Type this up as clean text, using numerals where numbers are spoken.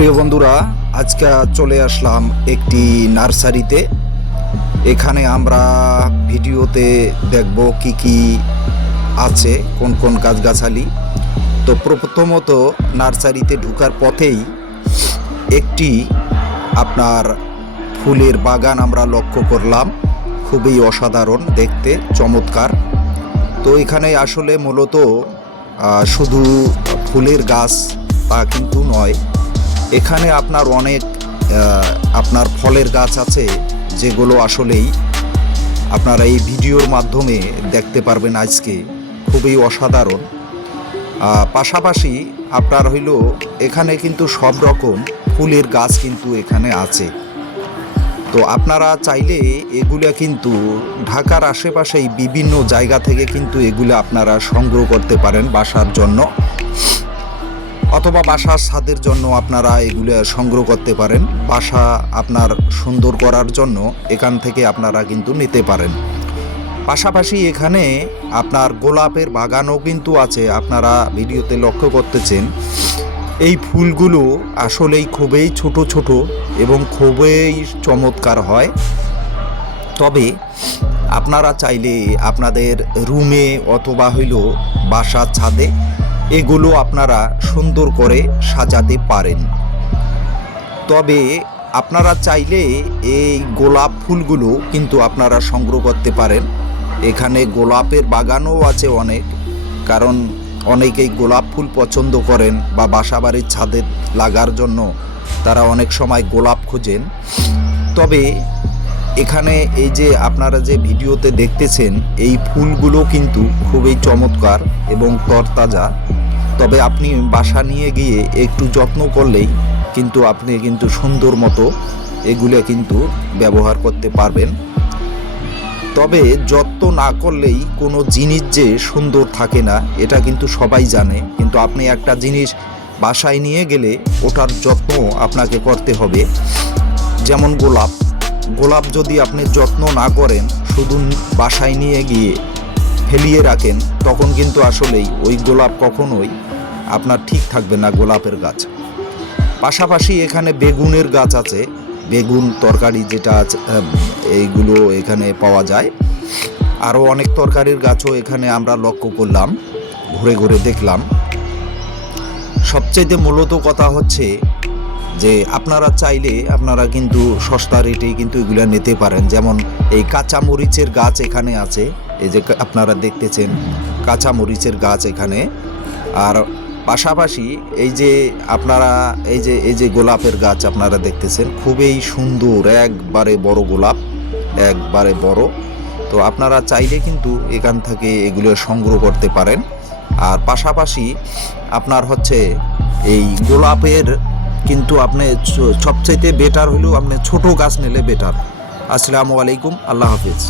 প্রিয় বন্ধুরা, আজকে চলে আসলাম একটি নার্সারিতে। এখানে আমরা ভিডিওতে দেখব কি কি আছে, কোন কোন গাছগাছালি। তো প্রথমত নার্সারিতে ঢোকার পথেই একটি আপনার ফুলের বাগান আমরা লক্ষ্য করলাম, খুবই অসাধারণ দেখতে, চমৎকার। তো এখানে আসলে মূলত শুধু ফুলের গাছ তা কিন্তু নয়, এখানে আপনার অনেক আপনার ফলের গাছ আছে, যেগুলো আসলেই আপনারা এই ভিডিওর মাধ্যমে দেখতে পারবেন। আজকে খুবই অসাধারণ। পাশাপাশি আপনার হইল এখানে কিন্তু সব রকম ফুলের গাছ কিন্তু এখানে আছে। তো আপনারা চাইলে এগুলা কিন্তু ঢাকার আশেপাশেই বিভিন্ন জায়গা থেকে কিন্তু এগুলো আপনারা সংগ্রহ করতে পারেন বাসার জন্য, অথবা বাসার ছাদের জন্য আপনারা এগুলো সংগ্রহ করতে পারেন। বাসা আপনার সুন্দর করার জন্য এখান থেকে আপনারা কিন্তু নিতে পারেন। পাশাপাশি এখানে আপনার গোলাপের বাগানও কিন্তু আছে, আপনারা ভিডিওতে লক্ষ্য করতেছেন। এই ফুলগুলো আসলেই খুবই ছোট ছোট এবং খুবই চমৎকার হয়। তবে আপনারা চাইলে আপনাদের রুমে অথবা হইল বাসার ছাদে এগুলো আপনারা সুন্দর করে সাজাতে পারেন। তবে আপনারা চাইলে এই গোলাপ ফুলগুলো কিন্তু আপনারা সংগ্রহ করতে পারেন। এখানে গোলাপের বাগানও আছে অনেক, কারণ অনেকেই গোলাপ ফুল পছন্দ করেন বা বাসাবাড়ির ছাদে লাগার জন্য তারা অনেক সময় গোলাপ খোঁজেন। তবে এখানে এই যে আপনারা যে ভিডিওতে দেখতেছেন, এই ফুলগুলো কিন্তু খুবই চমৎকার এবং তরতাজা। তবে আপনি বাসা নিয়ে গিয়ে একটু যত্ন করলেই কিন্তু আপনি কিন্তু সুন্দর মতো এগুলো কিন্তু ব্যবহার করতে পারবেন। তবে যত্ন না করলেই কোনো জিনিস যে সুন্দর থাকে না, এটা কিন্তু সবাই জানে। কিন্তু আপনি একটা জিনিস বাসায় নিয়ে গেলে ওটার যত্ন আপনাকে করতে হবে। যেমন গোলাপ যদি আপনি যত্ন না করেন, শুধু বাসায় নিয়ে গিয়ে ফেলিয়ে রাখেন, তখন কিন্তু আসলেই ওই গোলাপ কখনোই আপনার ঠিক থাকবে না, গোলাপের গাছ। পাশাপাশি এখানে বেগুনের গাছ আছে, বেগুন তরকারি যেটা আছে এইগুলো এখানে পাওয়া যায়। আরও অনেক তরকারির গাছও এখানে আমরা লক্ষ্য করলাম, ঘুরে ঘুরে দেখলাম। সবচাইতে মূলত কথা হচ্ছে যে আপনারা চাইলে আপনারা কিন্তু সস্তা রেটেই কিন্তু এগুলো নিতে পারেন। যেমন এই কাঁচা মরিচের গাছ এখানে আছে, এই যে আপনারা দেখতেছেন কাঁচা মরিচের গাছ এখানে। আর পাশাপাশি এই যে আপনারা এই যে গোলাপের গাছ আপনারা দেখতেছেন, খুবই সুন্দর, একবারে বড় গোলাপ, একবারে বড়। তো আপনারা চাইলে কিন্তু এখান থেকে এগুলো সংগ্রহ করতে পারেন। আর পাশাপাশি আপনার হচ্ছে এই গোলাপের কিন্তু আপনি সবচাইতে বেটার হলেও আপনি ছোট গাছ নিলে বেটার। আসসালামু আলাইকুম, আল্লাহ হাফিজ।